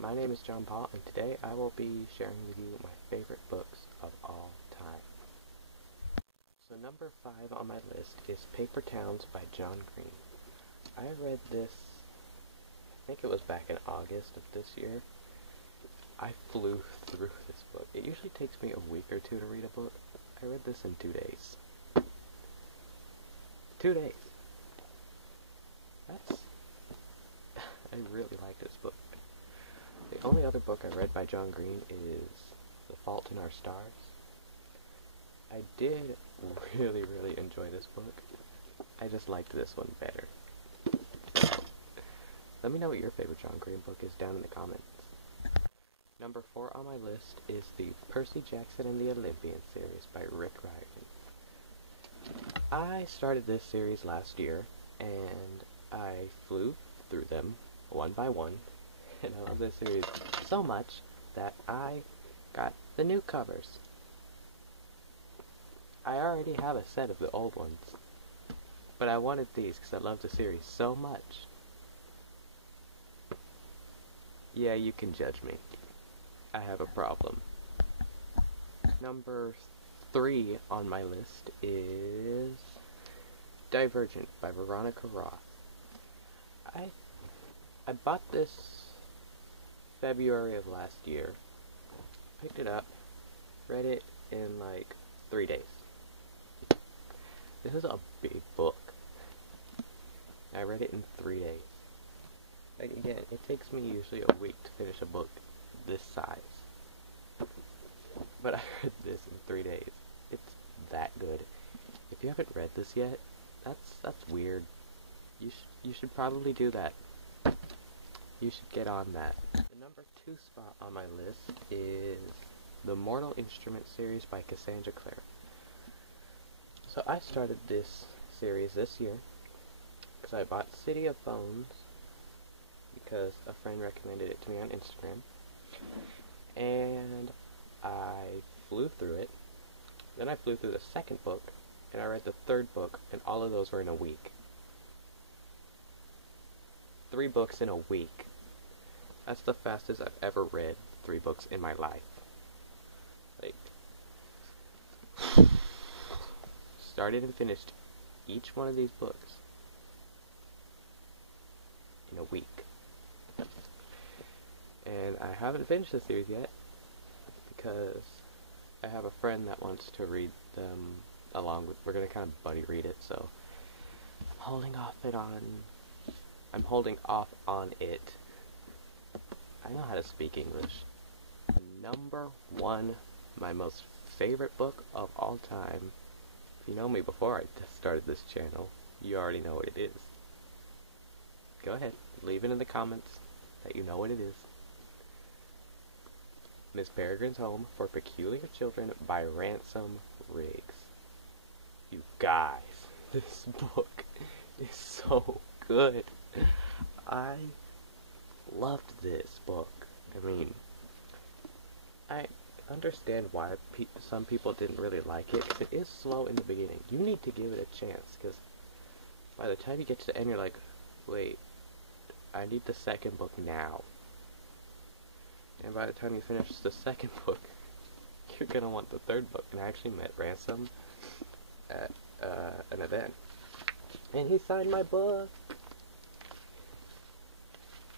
My name is John Paul, and today I will be sharing with you my favorite books of all time. So number 5 on my list is Paper Towns by John Green. I read this, I think it was back in August of this year. I flew through this book. It usually takes me a week or two to read a book. I read this in 2 days. 2 days. I really like this book. The only other book I read by John Green is The Fault in Our Stars. I did really enjoy this book. I just liked this one better. Let me know what your favorite John Green book is down in the comments. Number 4 on my list is the Percy Jackson and the Olympian series by Rick Riordan. I started this series last year, and I flew through them one by one, and I love this series so much that I got the new covers. I already have a set of the old ones, but I wanted these because I love the series so much. Yeah, you can judge me. I have a problem. Number 3 on my list is Divergent by Veronica Roth. I bought this February of last year, picked it up, read it in like 3 days. This is a big book. I read it in 3 days. Like, again, it takes me usually a week to finish a book this size. But I read this in 3 days. It's that good. If you haven't read this yet, that's weird. You should probably do that. You should get on that. The number 2 spot on my list is the Mortal Instrument series by Cassandra Clare. So I started this series this year because I bought City of Bones because a friend recommended it to me on Instagram, and I flew through it. Then I flew through the second book, and I read the third book, and all of those were in a week. 3 books in a week. That's the fastest I've ever read 3 books in my life. Like, started and finished each one of these books in a week. And I haven't finished the series yet because I have a friend that wants to read them along with, we're going to kind of buddy read it, so I'm holding off on it. I know how to speak English. Number 1, my most favorite book of all time. If you know me before I started this channel, you already know what it is. Go ahead, leave it in the comments that you know what it is. Miss Peregrine's Home for Peculiar Children by Ransom Riggs. You guys, this book is so good. I loved this book. I mean, I understand why some people didn't really like it, because it is slow in the beginning. You need to give it a chance, because by the time you get to the end, you're like, wait, I need the second book now. And by the time you finish the second book, you're going to want the third book. And I actually met Ransom at an event, and he signed my book.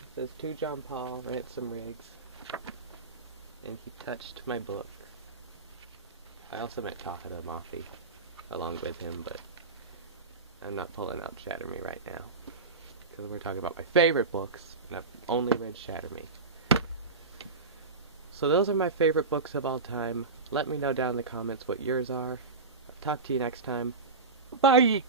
It says, "To John Paul, Ransom Riggs," and he touched my book. I also met Tahada Mafi along with him, but I'm not pulling out Shatter Me right now, because we're talking about my favorite books, and I've only read Shatter Me. So those are my favorite books of all time. Let me know down in the comments what yours are. I'll talk to you next time. Bye!